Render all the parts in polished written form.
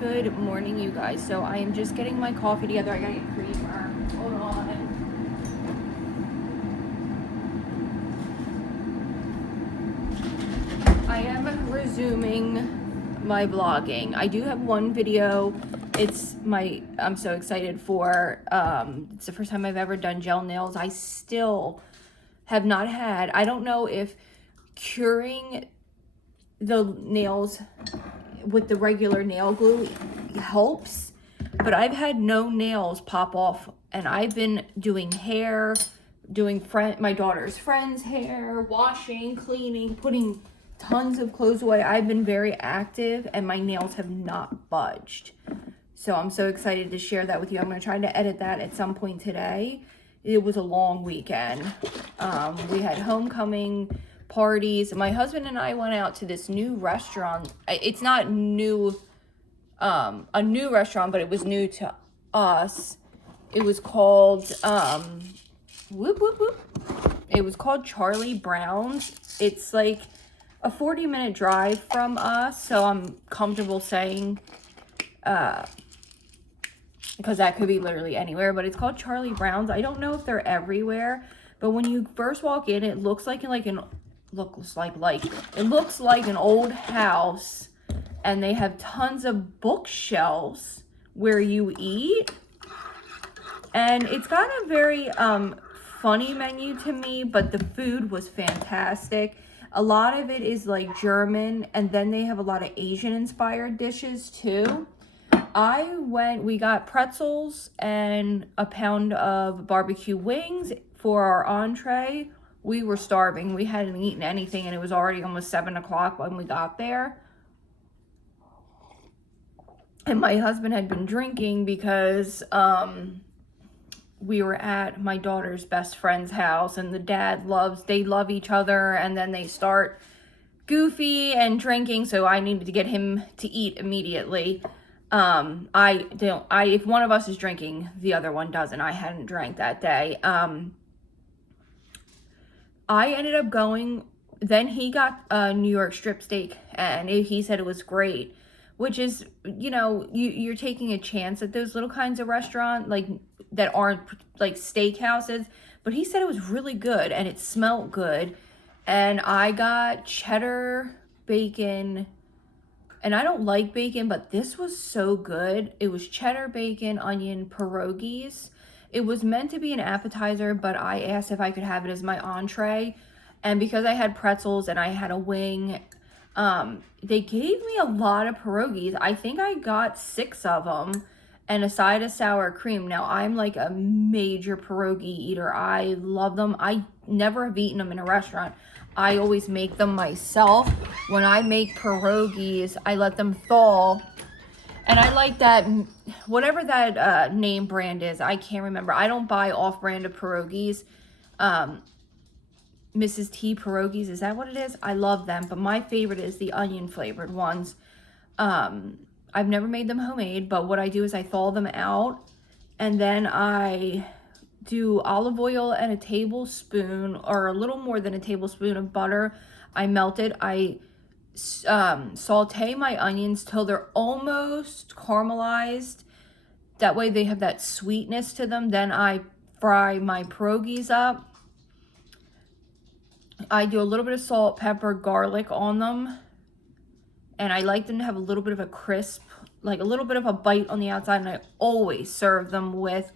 Good morning, you guys. So I am just getting my coffee together. I gotta get creamer. Hold on. I am resuming my vlogging. I do have one video. I'm so excited for, it's the first time I've ever done gel nails. I still have not had, I don't know if curing the nails with the regular nail glue helps, but I've had no nails pop off, and I've been doing hair, doing my daughter's friend's hair, washing, cleaning, putting tons of clothes away. I've been very active and my nails have not budged. So I'm so excited to share that with you. I'm going to try to edit that at some point today. It was a long weekend. We had homecoming parties. My husband and I went out to this new restaurant. It's not new, a new restaurant, but it was new to us. It was called, whoop, whoop, whoop. It was called Charlie Brown's. It's like a 40-minute drive from us, so I'm comfortable saying, because that could be literally anywhere, but it's called Charlie Brown's. I don't know if they're everywhere, but when you first walk in, it looks like an old house, and they have tons of bookshelves where you eat, and it's got a very funny menu to me, but the food was fantastic. A lot of it is like German, and then they have a lot of Asian inspired dishes too. We got pretzels and a pound of barbecue wings for our entree. We were starving. We hadn't eaten anything, and it was already almost 7 o'clock when we got there. And my husband had been drinking because we were at my daughter's best friend's house, and they love each other, and then they start goofy and drinking, so I needed to get him to eat immediately. If one of us is drinking, the other one doesn't. I hadn't drank that day. I ended up going, then he got a New York strip steak, and he said it was great, which is, you're taking a chance at those little kinds of restaurant, like, that aren't like steakhouses, but he said it was really good, and it smelled good, and I got cheddar bacon, and I don't like bacon, but this was so good. It was cheddar bacon, onion, pierogies. It was meant to be an appetizer, but I asked if I could have it as my entree. And because I had pretzels and I had a wing, they gave me a lot of pierogies. I think I got 6 of them and a side of sour cream. Now, I'm like a major pierogi eater. I love them. I never have eaten them in a restaurant. I always make them myself. When I make pierogies, I let them thaw. And I like that, whatever that name brand is, I can't remember. I don't buy off-brand of pierogies. Mrs. T pierogies, is that what it is? I love them, but my favorite is the onion flavored ones. I've never made them homemade, but what I do is I thaw them out, and then I do olive oil and a tablespoon, or a little more than a tablespoon of butter. I melt it. I saute my onions till they're almost caramelized. That way they have that sweetness to them. Then I fry my pierogies up. I do a little bit of salt, pepper, garlic on them. And I like them to have a little bit of a crisp, like a little bit of a bite on the outside. And I always serve them with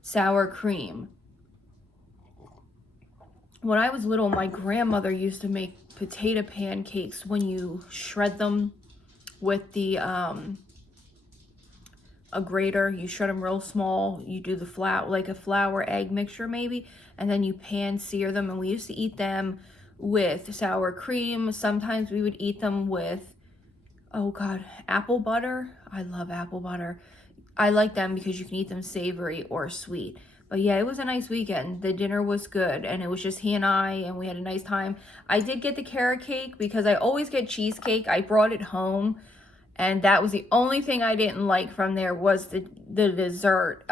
sour cream. When I was little, my grandmother used to make potato pancakes when you shred them with the a grater. You shred them real small. You do the flour, like a flour egg mixture maybe, and then you pan sear them. And we used to eat them with sour cream. Sometimes we would eat them with, oh God, apple butter. I love apple butter. I like them because you can eat them savory or sweet. But yeah, it was a nice weekend. The dinner was good, and it was just he and I, and we had a nice time. I did get the carrot cake because I always get cheesecake. I brought it home, and that was the only thing I didn't like from there was the dessert.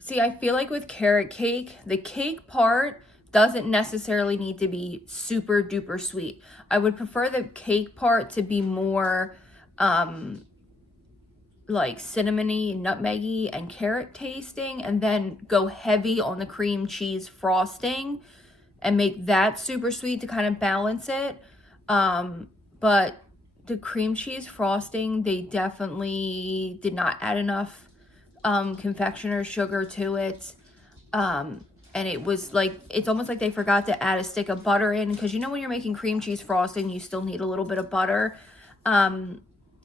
See, I feel like with carrot cake, the cake part doesn't necessarily need to be super duper sweet. I would prefer the cake part to be more like cinnamony, nutmeggy, and carrot tasting, and then go heavy on the cream cheese frosting and make that super sweet to kind of balance it. But the cream cheese frosting, they definitely did not add enough confectioner sugar to it. And it was like, it's almost like they forgot to add a stick of butter in, because you know when you're making cream cheese frosting, you still need a little bit of butter.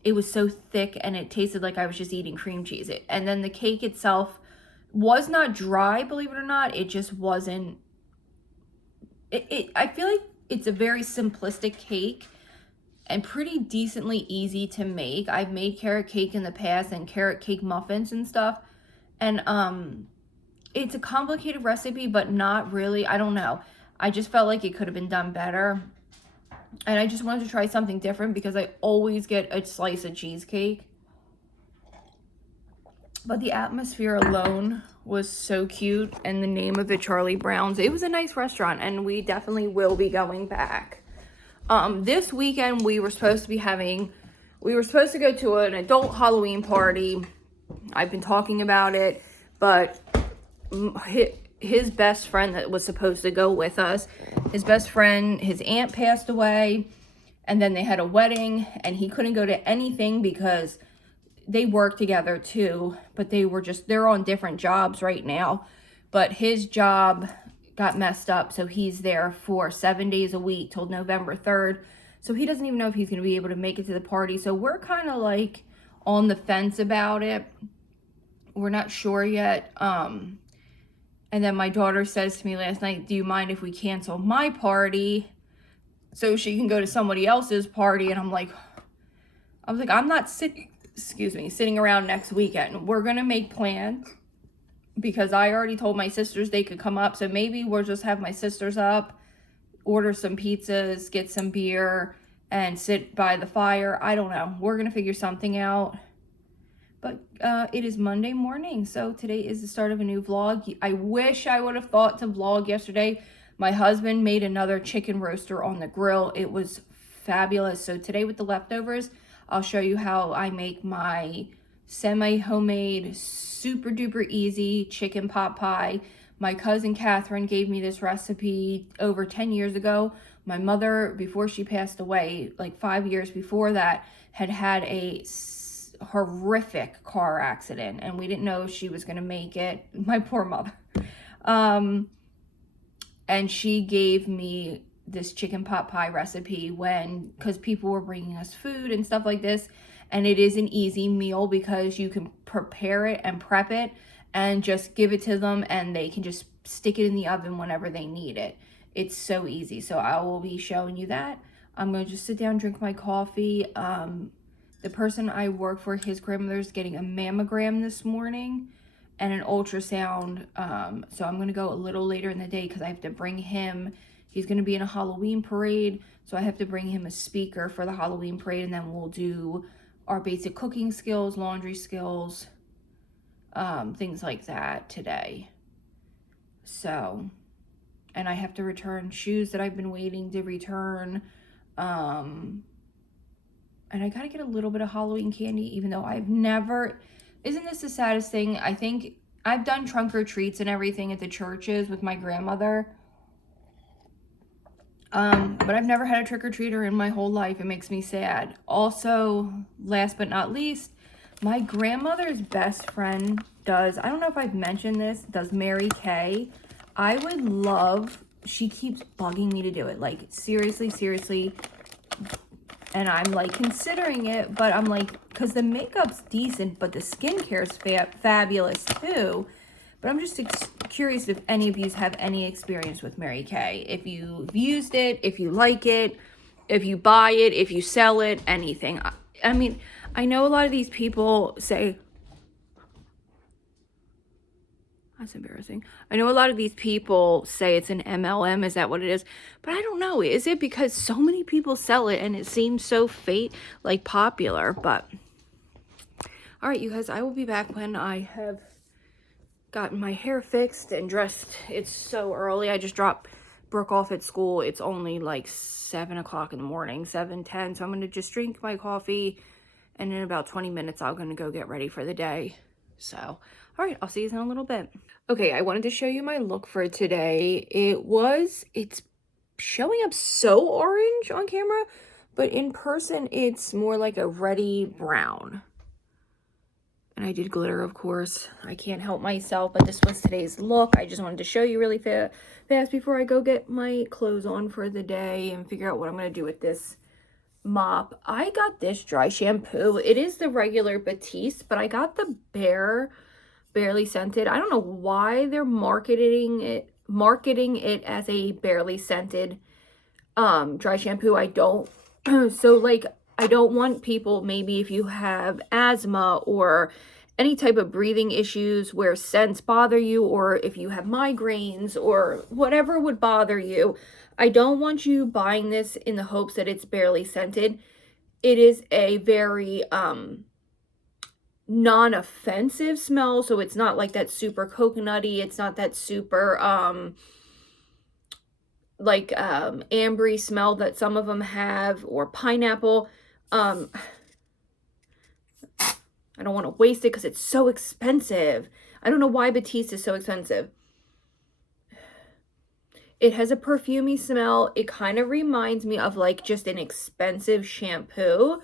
It was so thick and it tasted like I was just eating cream cheese. And then the cake itself was not dry, believe it or not. It just wasn't, I feel like it's a very simplistic cake and pretty decently easy to make. I've made carrot cake in the past and carrot cake muffins and stuff. And it's a complicated recipe, but not really. I don't know. I just felt like it could have been done better. And I just wanted to try something different because I always get a slice of cheesecake. But the atmosphere alone was so cute. And the name of it, Charlie Brown's. It was a nice restaurant and we definitely will be going back. This weekend we were supposed to go to an adult Halloween party. I've been talking about it, but his best friend that was supposed to go with us, his best friend, his aunt passed away, and then they had a wedding, and he couldn't go to anything because they work together too, but they're on different jobs right now. But his job got messed up, so he's there for 7 days a week till November 3rd. So he doesn't even know if he's going to be able to make it to the party. So we're kind of like on the fence about it. We're not sure yet. And then my daughter says to me last night, do you mind if we cancel my party so she can go to somebody else's party? And I was like, I'm not sitting around next weekend. We're going to make plans because I already told my sisters they could come up. So maybe we'll just have my sisters up, order some pizzas, get some beer, and sit by the fire. I don't know. We're going to figure something out. But it is Monday morning, so today is the start of a new vlog. I wish I would have thought to vlog yesterday. My husband made another chicken roaster on the grill. It was fabulous. So today with the leftovers, I'll show you how I make my semi-homemade, super duper easy chicken pot pie. My cousin Catherine gave me this recipe over 10 years ago. My mother, before she passed away, like 5 years before that, had a horrific car accident, and we didn't know she was going to make it. My poor mother. And she gave me this chicken pot pie recipe because people were bringing us food and stuff like this. And it is an easy meal because you can prepare it and prep it and just give it to them and they can just stick it in the oven whenever they need it. It's so easy. So I will be showing you that. I'm going to just sit down, drink my coffee. The person I work for, his grandmother's getting a mammogram this morning and an ultrasound. So I'm going to go a little later in the day because I have to bring him. He's going to be in a Halloween parade. So I have to bring him a speaker for the Halloween parade. And then we'll do our basic cooking skills, laundry skills, things like that today. So, and I have to return shoes that I've been waiting to return. And I gotta get a little bit of Halloween candy, even though I've never, isn't this the saddest thing? I think I've done trunk or treats and everything at the churches with my grandmother. But I've never had a trick-or-treater in my whole life. It makes me sad. Also, last but not least, my grandmother's best friend does, I don't know if I've mentioned this, does Mary Kay. I would love, she keeps bugging me to do it. Like, seriously. And I'm like considering it, but I'm like, because the makeup's decent, but the skincare is fabulous too. But I'm just curious if any of you have any experience with Mary Kay. If you've used it, if you like it, if you buy it, if you sell it, anything. I mean, I know a lot of these people say, that's embarrassing. I know a lot of these people say it's an MLM. Is that what it is? But I don't know. Is it because so many people sell it and it seems so popular? But all right, you guys, I will be back when I have gotten my hair fixed and dressed. It's so early. I just dropped Brooke off at school. It's only like 7 o'clock in the morning, 7:10. So I'm going to just drink my coffee And in about 20 minutes, I'm going to go get ready for the day. So, all right, I'll see you in a little bit. Okay, I wanted to show you my look for today. It's showing up so orange on camera, but in person, it's more like a reddy brown. And I did glitter, of course. I can't help myself, but this was today's look. I just wanted to show you really fast before I go get my clothes on for the day and figure out what I'm going to do with this mop. I got this dry shampoo. It is the regular Batiste, but I got the Barely Scented. I don't know why they're marketing it as a barely scented dry shampoo. I don't so like I don't want people, maybe if you have asthma or any type of breathing issues where scents bother you, or if you have migraines or whatever would bother you, I don't want you buying this in the hopes that it's barely scented. It is a very non-offensive smell, so it's not like that super coconutty, it's not that super ambery smell that some of them have, or pineapple. I don't want to waste it because it's so expensive. I don't know why Batiste is so expensive. It has a perfumey smell. It kind of reminds me of like just an expensive shampoo.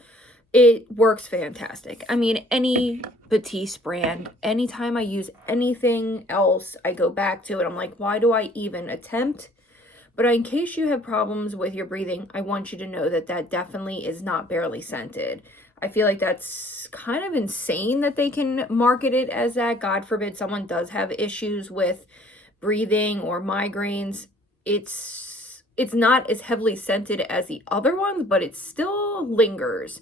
It works fantastic. I mean, any Batiste brand, anytime I use anything else, I go back to it. I'm like, why do I even attempt? But in case you have problems with your breathing, I want you to know that that definitely is not barely scented. I feel like that's kind of insane that they can market it as that. God forbid someone does have issues with breathing or migraines. It's not as heavily scented as the other ones, but it still lingers.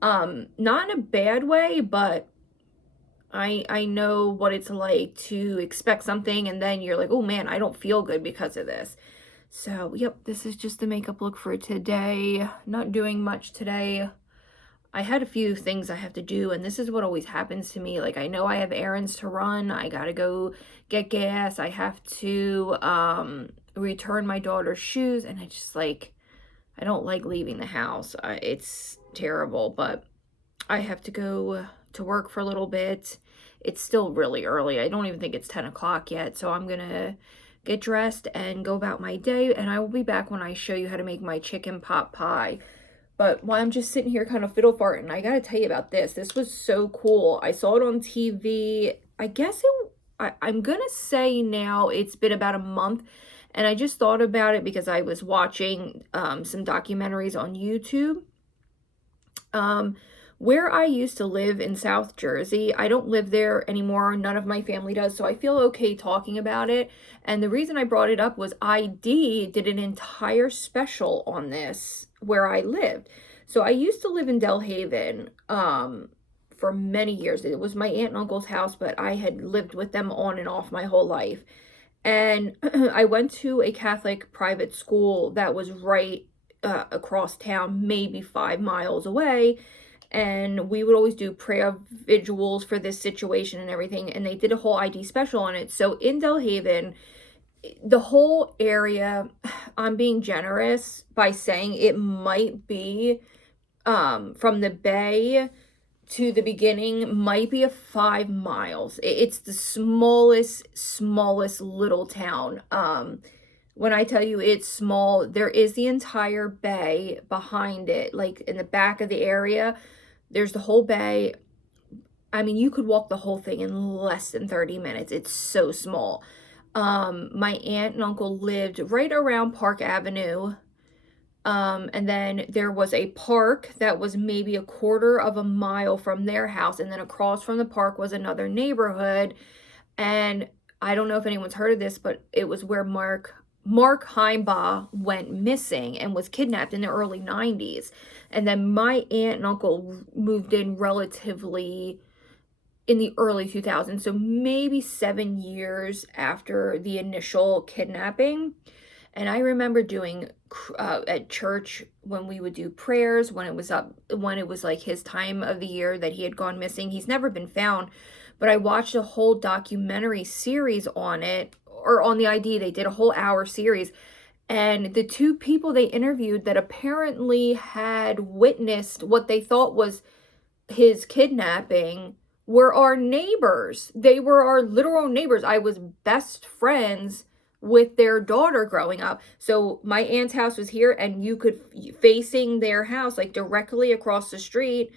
Not in a bad way, but I know what it's like to expect something and then you're like, oh man, I don't feel good because of this. So, yep, this is just the makeup look for today. Not doing much today. I had a few things I have to do, and this is what always happens to me. Like, I know I have errands to run. I gotta go get gas. I have to return my daughter's shoes, and I don't like leaving the house. It's terrible, but I have to go to work for a little bit. It's still really early. I don't even think it's 10 o'clock yet, so I'm gonna get dressed and go about my day, and I will be back when I show you how to make my chicken pot pie. But while I'm just sitting here kind of fiddle farting, I gotta tell you about this. This was so cool. I saw it on TV. I'm gonna say now it's been about a month, and I just thought about it because I was watching some documentaries on YouTube. Where I used to live in South Jersey, I don't live there anymore. None of my family does, so I feel okay talking about it. And the reason I brought it up was ID did an entire special on this where I lived. So I used to live in Delhaven for many years. It was my aunt and uncle's house, but I had lived with them on and off my whole life. And I went to a Catholic private school that was right across town, maybe 5 miles away. And we would always do prayer vigils for this situation and everything. And they did a whole ID special on it. So in Delhaven, the whole area, I'm being generous by saying it might be from the bay to the beginning might be a 5 miles. It's the smallest little town. When I tell you it's small, there is the entire bay behind it, like in the back of the area. There's the whole bay. I mean, you could walk the whole thing in less than 30 minutes. It's so small. My aunt and uncle lived right around Park Avenue. And then there was a park that was maybe a quarter of a mile from their house. And then across from the park was another neighborhood. And I don't know if anyone's heard of this, but it was where Mark Himebaugh went missing and was kidnapped in the early 90s. And then my aunt and uncle moved in relatively in the early 2000s, so maybe 7 years after the initial kidnapping. And I remember doing at church when we would do prayers when it was like his time of the year that he had gone missing. He's never been found, but I watched a whole documentary series on it, or on the ID. They did a whole hour series, and the two people they interviewed that apparently had witnessed what they thought was his kidnapping were our neighbors. They were our literal neighbors. I was best friends with their daughter growing up. So my aunt's house was here, and you could, facing their house, like directly across the street,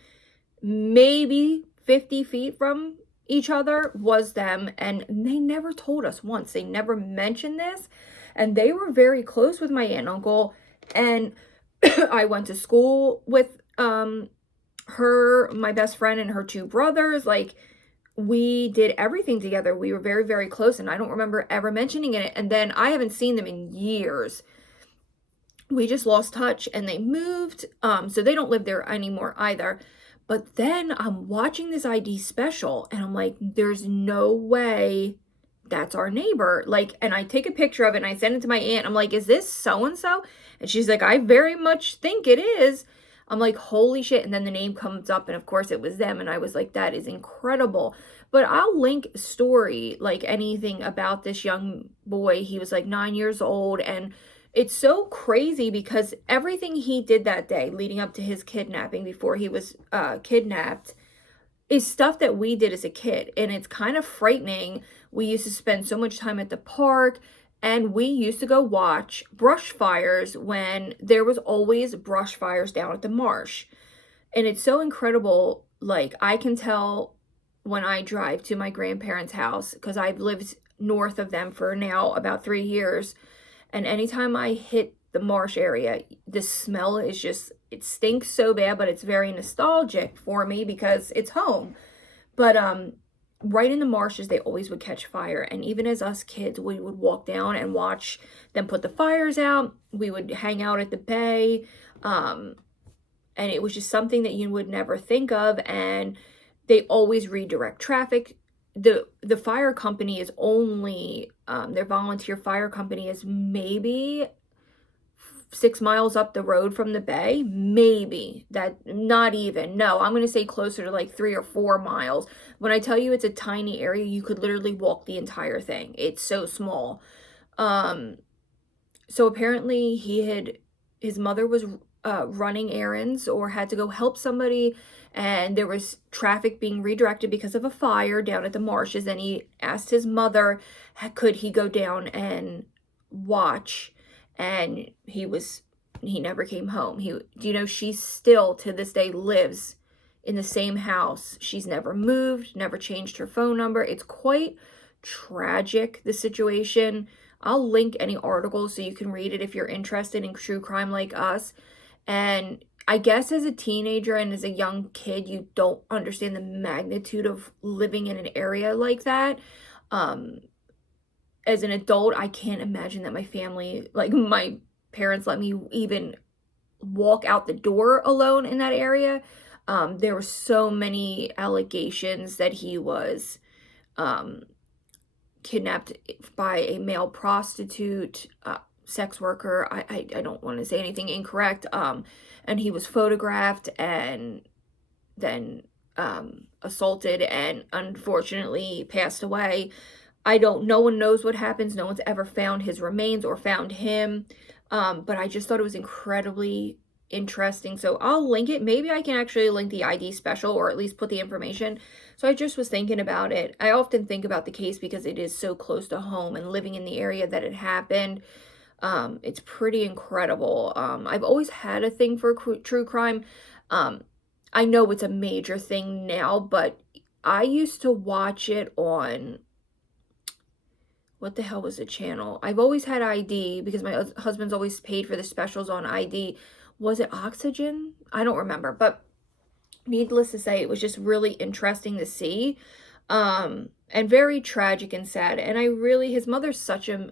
maybe 50 feet from each other, was them. And they never told us once. They never mentioned this. And they were very close with my aunt and uncle. And I went to school with her, my best friend, and her two brothers. Like, we did everything together. We were very, very close, and I don't remember ever mentioning it. And then I haven't seen them in years. We just lost touch, and they moved, so they don't live there anymore either. But then I'm watching this ID special, and I'm like, there's no way that's our neighbor. Like, and I take a picture of it, and I send it to my aunt. I'm like, is this so-and-so? And she's like, I very much think it is. I'm like, holy shit. And then the name comes up, and of course it was them. And I was like, that is incredible. But I'll link a story, like anything about this young boy. He was like 9 years old, and it's so crazy because everything he did that day leading up to his kidnapping, before he was kidnapped, is stuff that we did as a kid. And it's kind of frightening. We used to spend so much time at the park, and we used to go watch brush fires when there was always brush fires down at the marsh. And it's so incredible. Like, I can tell when I drive to my grandparents' house, because I've lived north of them for now about 3 years. And anytime I hit the marsh area, the smell is just, it stinks so bad, but it's very nostalgic for me because it's home. But right in the marshes, they always would catch fire. And even as us kids, we would walk down and watch them put the fires out. We would hang out at the bay. And it was just something that you would never think of. And they always redirect traffic. The fire company is only, their volunteer fire company is maybe 6 miles up the road from the bay. Maybe that, not even. No, I'm going to say closer to like 3 or 4 miles. When I tell you it's a tiny area, you could literally walk the entire thing. It's so small. So apparently his mother was running errands or had to go help somebody, and there was traffic being redirected because of a fire down at the marshes, and he asked his mother, could he go down and watch, and he never came home. She still to this day lives in the same house. She's never moved, never changed her phone number. It's quite tragic, the situation. I'll link any articles so you can read it if you're interested in true crime like us. And I guess as a teenager and as a young kid, you don't understand the magnitude of living in an area like that. As an adult, I can't imagine that my family, like my parents, let me even walk out the door alone in that area. There were so many allegations that he was kidnapped by a male prostitute, sex worker. I don't want to say anything incorrect. And he was photographed and then assaulted and unfortunately passed away. No one knows what happens. No one's ever found his remains or found him. But I just thought it was incredibly interesting. So I'll link it. Maybe I can actually link the ID special, or at least put the information. So I just was thinking about it. I often think about the case because it is so close to home, and living in the area that it happened. It's pretty incredible. I've always had a thing for true crime. I know it's a major thing now, but I used to watch it on, what the hell was the channel? I've always had ID because my husband's always paid for the specials on ID. Was it Oxygen? I don't remember, but needless to say, it was just really interesting to see, and very tragic and sad. And his mother's such a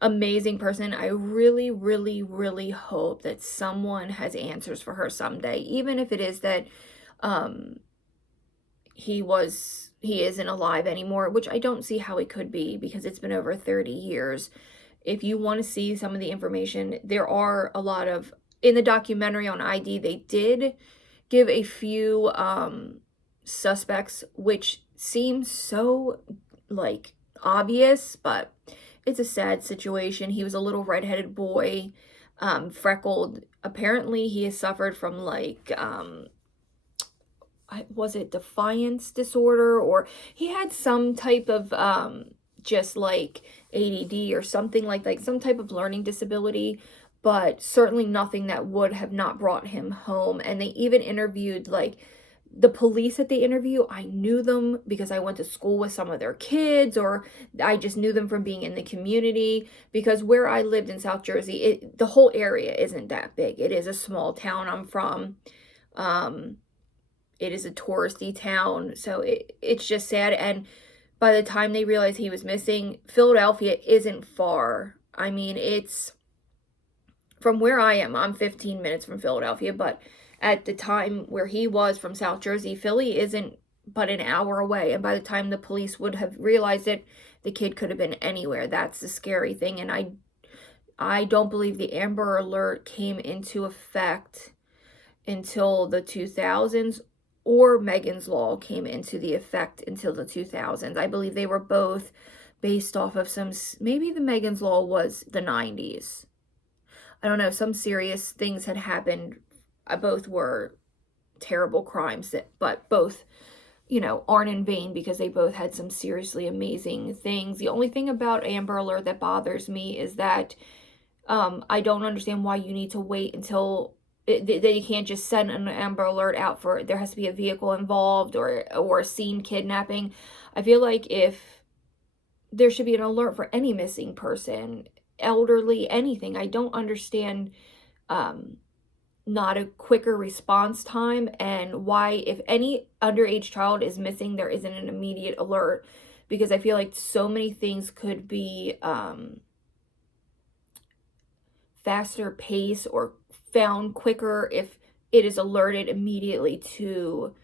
amazing person. I really, really, really hope that someone has answers for her someday, even if it is that he isn't alive anymore, which I don't see how it could be because it's been over 30 years. If you want to see some of the information, there are a lot of, in the documentary on ID, they did give a few suspects, which seems so like obvious, but it's a sad situation. He was a little redheaded boy, freckled. Apparently he has suffered from like was it defiance disorder, or he had some type of just like ADD or something like some type of learning disability, but certainly nothing that would have not brought him home. And they even interviewed like the police at the interview. I knew them because I went to school with some of their kids, or I just knew them from being in the community, because where I lived in South Jersey, the whole area isn't that big. It is a small town I'm from. It is a touristy town, so it's just sad. And by the time they realized he was missing, Philadelphia isn't far. I mean, it's from where I am, I'm 15 minutes from Philadelphia, but at the time where he was from South Jersey, Philly isn't but an hour away. And by the time the police would have realized it, the kid could have been anywhere. That's the scary thing. And I don't believe the Amber Alert came into effect until the 2000s, or Megan's Law came into the effect until the 2000s. I believe they were both based off of maybe the Megan's Law was the 90s. I don't know, some serious things had happened. Both were terrible crimes, but both, aren't in vain, because they both had some seriously amazing things. The only thing about Amber Alert that bothers me is that I don't understand why you need to wait until they can't just send an Amber Alert out for, there has to be a vehicle involved, or a scene kidnapping. I feel like if there should be an alert for any missing person, elderly, anything. I don't understand not a quicker response time, and why, if any underage child is missing, there isn't an immediate alert, because I feel like so many things could be faster pace or found quicker if it is alerted immediately to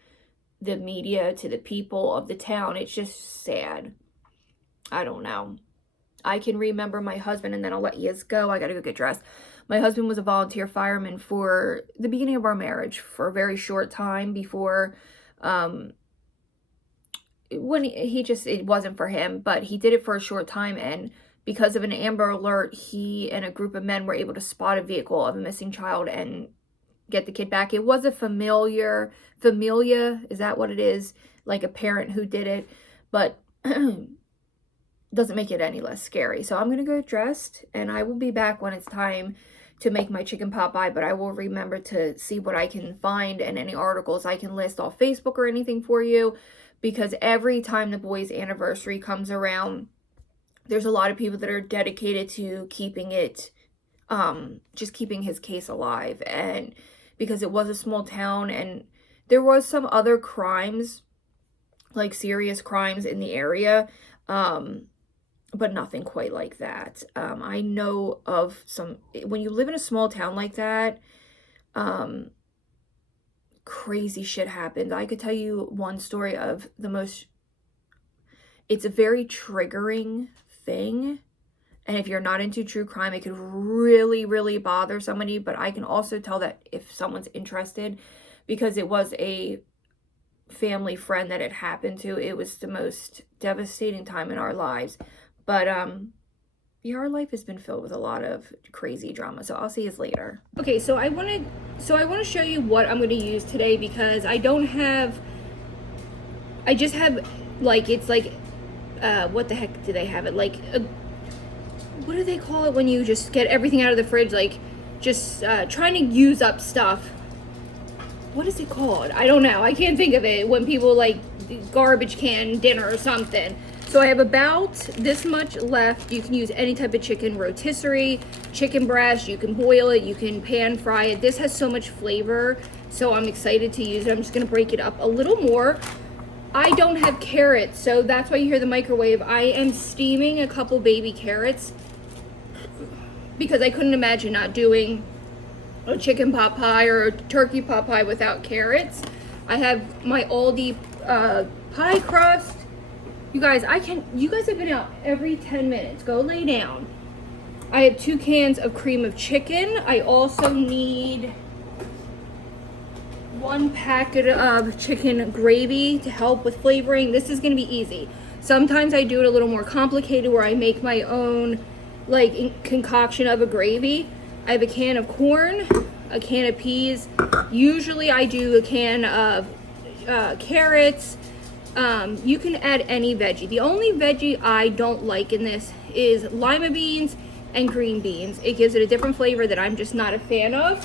the media, to the people of the town. It's just sad. I don't know. I can remember my husband, and then I'll let you go. I gotta go get dressed. My husband was a volunteer fireman for the beginning of our marriage for a very short time before, when it wasn't for him, but he did it for a short time, and because of an Amber Alert, he and a group of men were able to spot a vehicle of a missing child and get the kid back. It was a familia, is that what it is? Like a parent who did it, but doesn't make it any less scary. So I'm gonna go dressed, and I will be back when it's time to make my chicken pot pie, but I will remember to see what I can find and any articles I can list off Facebook or anything for you, because every time the boy's anniversary comes around, there's a lot of people that are dedicated to keeping it, just keeping his case alive. And because it was a small town, and there was some other crimes, like serious crimes in the area, but nothing quite like that. I know of some, when you live in a small town like that, crazy shit happens. I could tell you one story of it's a very triggering thing, and if you're not into true crime, it could really, really bother somebody. But I can also tell that if someone's interested, because it was a family friend that it happened to. It was the most devastating time in our lives. But yeah, our life has been filled with a lot of crazy drama. So I'll see you later. Okay, so I want to show you what I'm going to use today, because I just have like, it's like what the heck do they have it, like what do they call it when you just get everything out of the fridge, like just trying to use up stuff. What is it called? I don't know. I can't think of it. When people like garbage can dinner or something. So I have about this much left. You can use any type of chicken, rotisserie, chicken breast. You can boil it. You can pan fry it. This has so much flavor, so I'm excited to use it. I'm just going to break it up a little more. I don't have carrots, so that's why you hear the microwave. I am steaming a couple baby carrots because I couldn't imagine not doing a chicken pot pie or a turkey pot pie without carrots. I have my Aldi pie crust. You guys have been out every 10 minutes. Go lay down. I have 2 cans of cream of chicken. I also need 1 packet of chicken gravy to help with flavoring. This is gonna be easy. Sometimes I do it a little more complicated, where I make my own like concoction of a gravy. I have a can of corn, a can of peas. Usually I do a can of carrots. You can add any veggie. The only veggie I don't like in this is lima beans and green beans. It gives it a different flavor that I'm just not a fan of.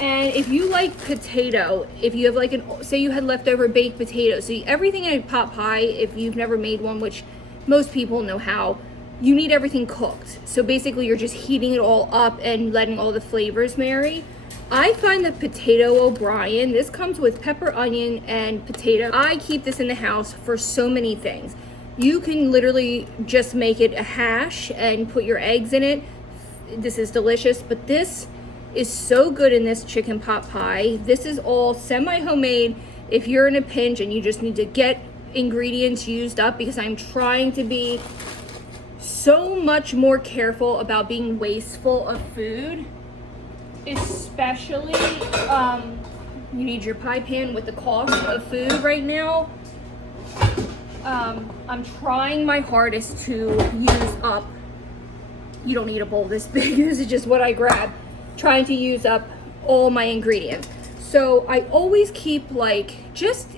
And if you like potato, if you have like say you had leftover baked potatoes, so everything in a pot pie, if you've never made one, which most people know how, you need everything cooked. So basically you're just heating it all up and letting all the flavors marry. I find the potato O'Brien, this comes with pepper, onion, and potato. I keep this in the house for so many things. You can literally just make it a hash and put your eggs in it. This is delicious, but this is so good in this chicken pot pie. This is all semi-homemade if you're in a pinch and you just need to get ingredients used up, because I'm trying to be so much more careful about being wasteful of food. Especially, you need your pie pan with the cost of food right now. I'm trying my hardest to use up, you don't need a bowl this big, this is just what I grabbed. Trying to use up all my ingredients. So I always keep, like, just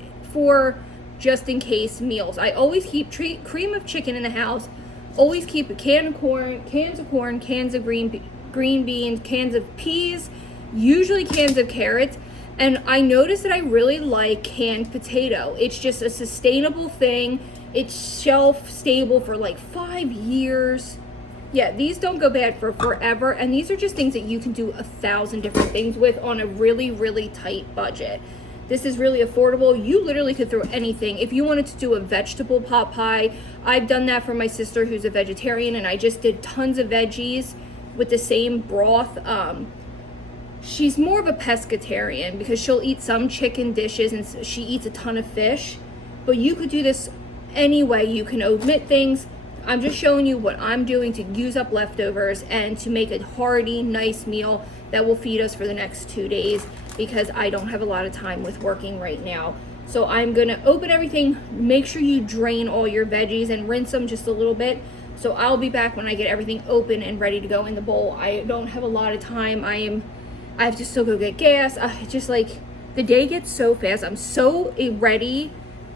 in case meals, I always keep cream of chicken in the house, always keep a can of corn, cans of green beans, cans of peas, usually cans of carrots. And I noticed that I really like canned potato. It's just a sustainable thing. It's shelf stable for like 5 years. Yeah, these don't go bad for forever, and these are just things that you can do 1,000 different things with on a really, really tight budget. This is really affordable. You literally could throw anything. If you wanted to do a vegetable pot pie, I've done that for my sister who's a vegetarian, and I just did tons of veggies with the same broth. She's more of a pescatarian because she'll eat some chicken dishes and she eats a ton of fish, but you could do this any way. You can omit things. I'm just showing you what I'm doing to use up leftovers and to make a hearty, nice meal that will feed us for the next 2 days, because I don't have a lot of time with working right now. So I'm gonna open everything. Make sure you drain all your veggies and rinse them just a little bit. So I'll be back when I get everything open and ready to go in the bowl. I don't have a lot of time. I have to still go get gas. Just like, the day gets so fast. I'm so ready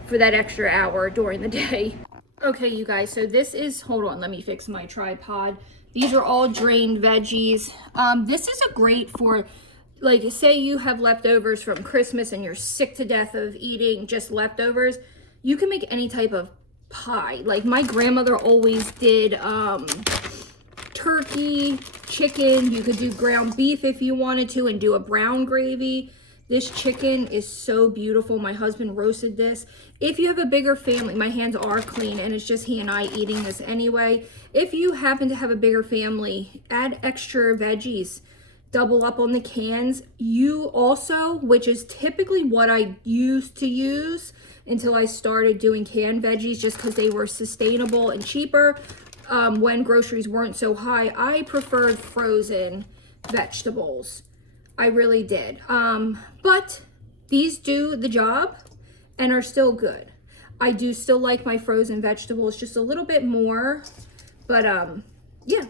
for that extra hour during the day. Okay, you guys, so this is, hold on, let me fix my tripod. These are all drained veggies. This is a great for, like, say you have leftovers from Christmas and you're sick to death of eating just leftovers. You can make any type of pie. Like, my grandmother always did turkey, chicken. You could do ground beef if you wanted to and do a brown gravy. This chicken is so beautiful. My husband roasted this. If you have a bigger family, my hands are clean and it's just he and I eating this anyway. If you happen to have a bigger family, add extra veggies. Double up on the cans. You also, which is typically what I used to use until I started doing canned veggies just because they were sustainable and cheaper when groceries weren't so high, I preferred frozen vegetables. I really did. But these do the job and are still good. I do still like my frozen vegetables just a little bit more. But yeah,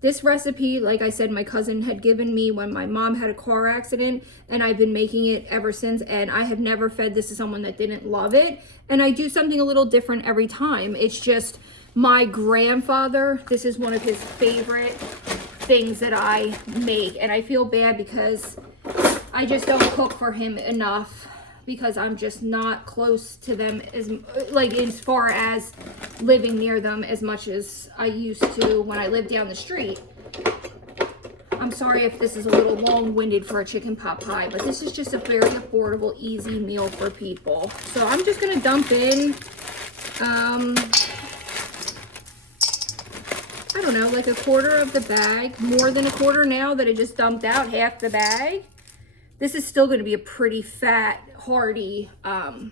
this recipe, like I said, my cousin had given me when my mom had a car accident, and I've been making it ever since, and I have never fed this to someone that didn't love it. And I do something a little different every time. It's just my grandfather, this is one of his favorite things that I make, and I feel bad because I just don't cook for him enough because I'm just not close to them as far as living near them as much as I used to when I lived down the street. I'm sorry if this is a little long-winded for a chicken pot pie, but this is just a very affordable, easy meal for people. So I'm just gonna dump in I don't know, like a quarter of the bag, more than a quarter now that I just dumped out, half the bag. This is still going to be a pretty fat, hearty, I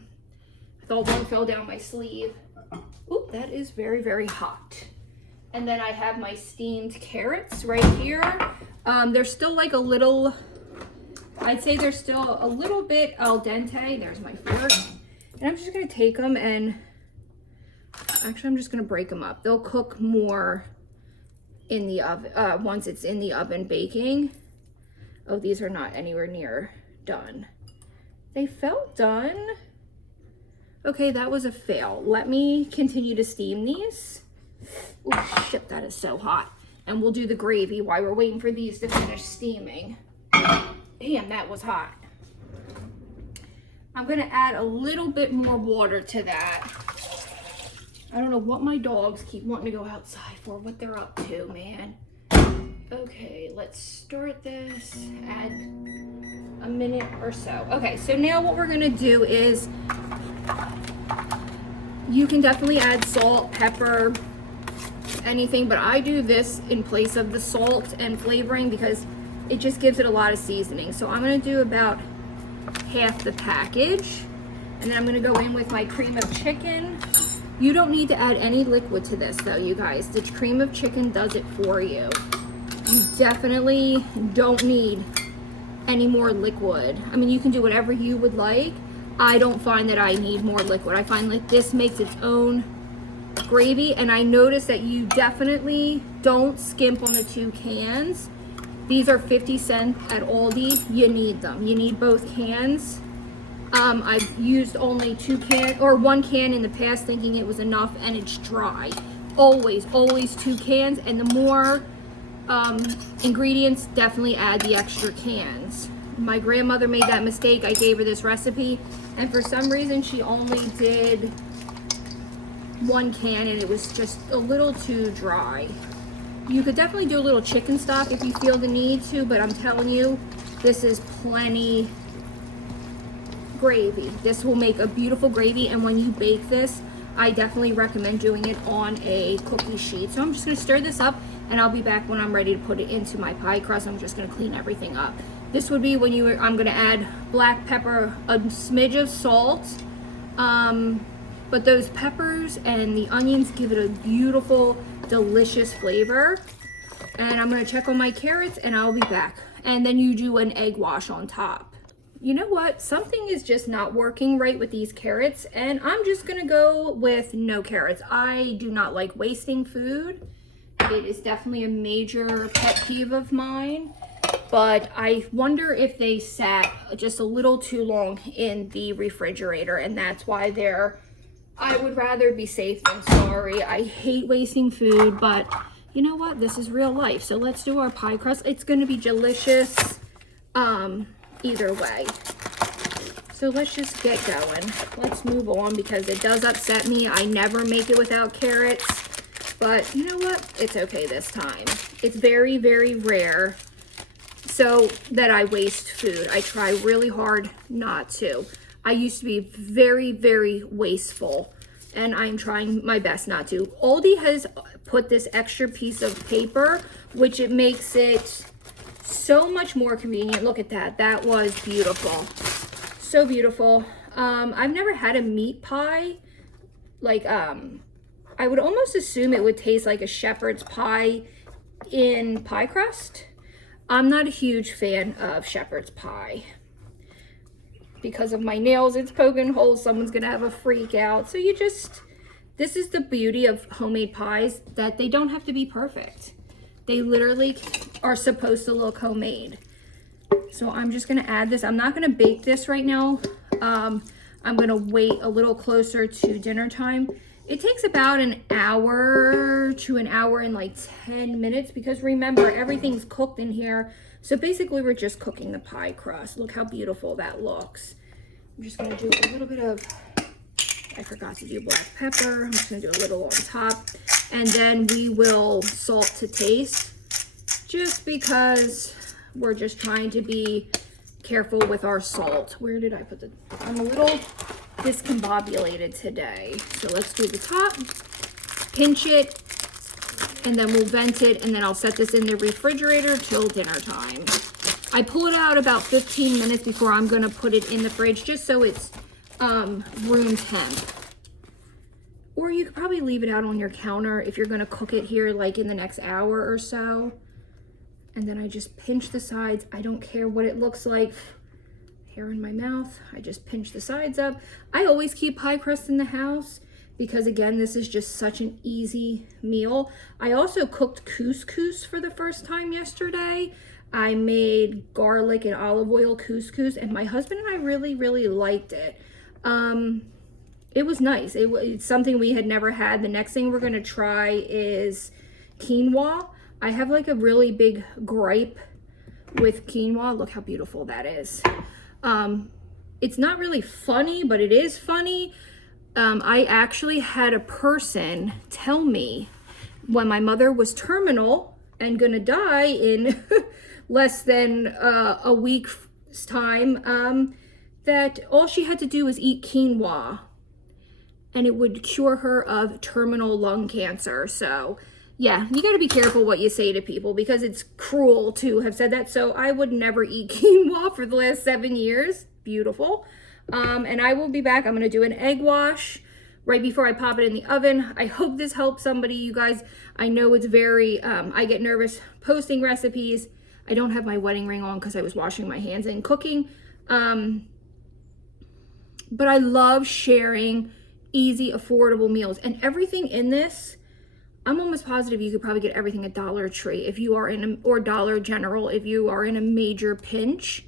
thought one fell down my sleeve. Oop, that is very, very hot. And then I have my steamed carrots right here. They're still like a little, I'd say they're still a little bit al dente. There's my fork. And I'm just going to take them and, actually I'm just going to break them up. They'll cook more in the oven once it's in the oven baking. Oh, these are not anywhere near done. They felt done. Okay, that was a fail. Let me continue to steam these. Oh shit, that is so hot. And we'll do the gravy while we're waiting for these to finish steaming. Damn, that was hot. I'm gonna add a little bit more water to that. I don't know what my dogs keep wanting to go outside for, what they're up to, man. Okay, let's start this, add a minute or so. Okay, so now what we're gonna do is, you can definitely add salt, pepper, anything, but I do this in place of the salt and flavoring because it just gives it a lot of seasoning. So I'm gonna do about half the package, and then I'm gonna go in with my cream of chicken. You don't need to add any liquid to this though, you guys. The cream of chicken does it for you. You definitely don't need any more liquid. I mean, you can do whatever you would like. I don't find that I need more liquid. I find that this makes its own gravy, and I noticed that you definitely don't skimp on the 2 cans. These are 50 cents at Aldi. You need them. You need both cans. I've used only 1 can in the past thinking it was enough, and it's dry. Always 2 cans, and the more ingredients, definitely add the extra cans. My grandmother made that mistake. I gave her this recipe, and for some reason she only did 1 can, and it was just a little too dry. You could definitely do a little chicken stock if you feel the need to, but I'm telling you, this is plenty gravy. This will make a beautiful gravy, and when you bake this, I definitely recommend doing it on a cookie sheet. So I'm just gonna stir this up, and I'll be back when I'm ready to put it into my pie crust. I'm just gonna clean everything up. This would be when I'm gonna add black pepper, a smidge of salt, but those peppers and the onions give it a beautiful, delicious flavor. And I'm gonna check on my carrots, and I'll be back. And then you do an egg wash on top. You know what? Something is just not working right with these carrots, and I'm just gonna go with no carrots. I do not like wasting food. It is definitely a major pet peeve of mine, but I wonder if they sat just a little too long in the refrigerator, and that's why I would rather be safe than sorry. I hate wasting food, but you know what? This is real life. So let's do our pie crust. It's gonna be delicious either way. So let's just get going. Let's move on because it does upset me. I never make it without carrots, but you know what? It's okay this time. It's very, very rare so that I waste food. I try really hard not to. I used to be very, very wasteful, and I'm trying my best not to. Aldi has put this extra piece of paper, which it makes it so much more convenient. Look at that. That was beautiful. So beautiful. I've never had a meat pie. Like, I would almost assume it would taste like a shepherd's pie in pie crust. I'm not a huge fan of shepherd's pie. Because of my nails, it's poking holes. Someone's gonna have a freak out. So this is the beauty of homemade pies, that they don't have to be perfect. They literally are supposed to look homemade. So I'm just gonna add this. I'm not gonna bake this right now. I'm gonna wait a little closer to dinner time. It takes about an hour to an hour and like 10 minutes because remember, everything's cooked in here. So basically we're just cooking the pie crust. Look how beautiful that looks. I'm just gonna do a little bit of, I forgot to do black pepper. I'm just gonna do a little on top. And then we will salt to taste, just because we're just trying to be careful with our salt. Where did I put I'm a little discombobulated today. So let's do the top, pinch it, and then we'll vent it, and then I'll set this in the refrigerator till dinner time. I pull it out about 15 minutes before I'm gonna put it in the fridge, just so it's room temp. Or you could probably leave it out on your counter if you're gonna cook it here like in the next hour or so. And then I just pinch the sides. I don't care what it looks like. Hair in my mouth. I just pinch the sides up. I always keep pie crust in the house because again, this is just such an easy meal. I also cooked couscous for the first time yesterday. I made garlic and olive oil couscous, and my husband and I really, really liked it. it was nice. It's something we had never had. The next thing we're gonna try is quinoa. I have like a really big gripe with quinoa. Look how beautiful that is. It's not really funny, but it is funny. I actually had a person tell me when my mother was terminal and gonna die in less than a week's time, that all she had to do was eat quinoa and it would cure her of terminal lung cancer. So yeah, you got to be careful what you say to people because it's cruel to have said that. So I would never eat quinoa for the last 7 years. Beautiful. And I will be back. I'm going to do an egg wash right before I pop it in the oven. I hope this helps somebody. You guys, I know it's very, I get nervous posting recipes. I don't have my wedding ring on because I was washing my hands and cooking. But I love sharing easy, affordable meals. And everything in this, I'm almost positive you could probably get everything at Dollar Tree if you are or Dollar General if you are in a major pinch.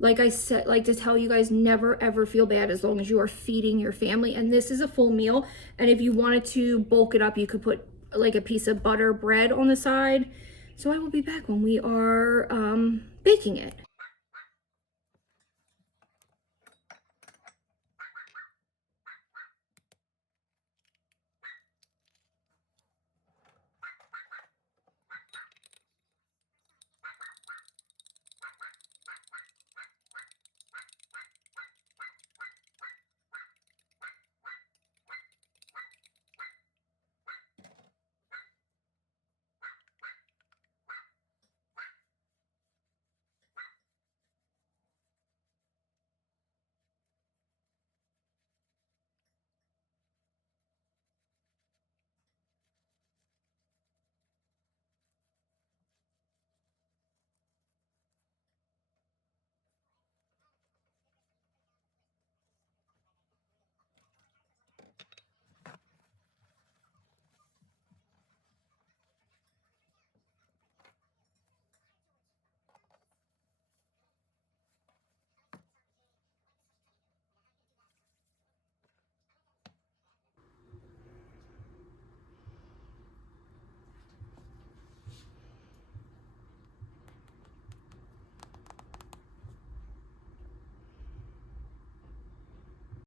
Like I said, like to tell you guys, never ever feel bad as long as you are feeding your family. And this is a full meal. And if you wanted to bulk it up, you could put like a piece of butter bread on the side. So I will be back when we are baking it.